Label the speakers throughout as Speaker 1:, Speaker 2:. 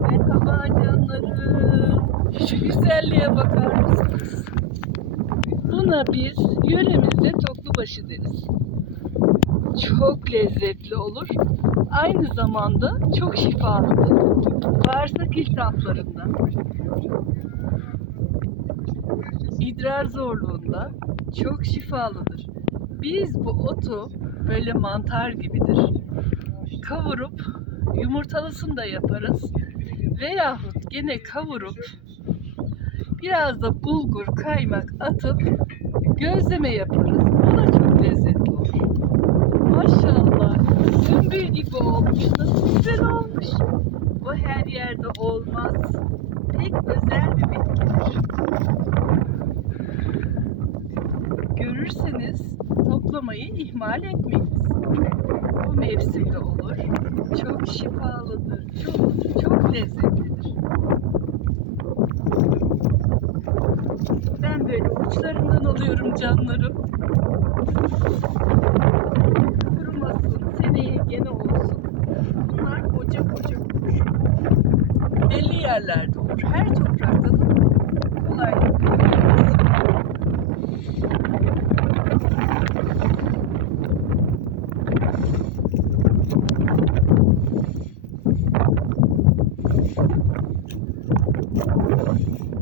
Speaker 1: Merhaba canlarım. Şu güzelliğe bakar mısınız? Buna biz yöremizde toklubaşı deriz. Çok lezzetli olur. Aynı zamanda çok şifalıdır. Bağırsak iltihaplarında, idrar zorluğunda çok şifalıdır. Biz bu otu böyle mantar gibidir. Kavurup yumurtalısını da yaparız. Veyahut gene kavurup biraz da bulgur, kaymak atıp gözleme yaparız. Bu da çok lezzetli olur. Maşallah. Sümbül gibi olmuş. Nasıl güzel olmuş. Bu her yerde olmaz. Pek özel bir bitkidir. Görürseniz toplamayı ihmal etmeyiniz. Bu mevsimde olur. Çok şifalıdır. Çok çok lezzetlidir. Ben böyle uçlarından alıyorum canlarım. Kurumasın, seneye gene olsun. Bunlar koca koca olur. Belli yerlerde olur. Her toprakta da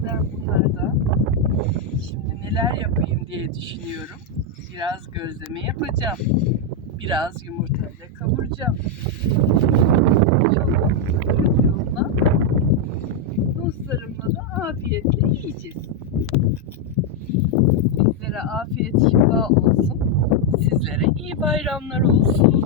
Speaker 1: Ben bunlardan şimdi neler yapayım diye düşünüyorum. Biraz gözleme yapacağım. Biraz yumurtayla kavuracağım. Çocuğumla, dostlarımla da afiyetle yiyeceğiz. Bizlere afiyet şifa olsun. Sizlere iyi bayramlar olsun.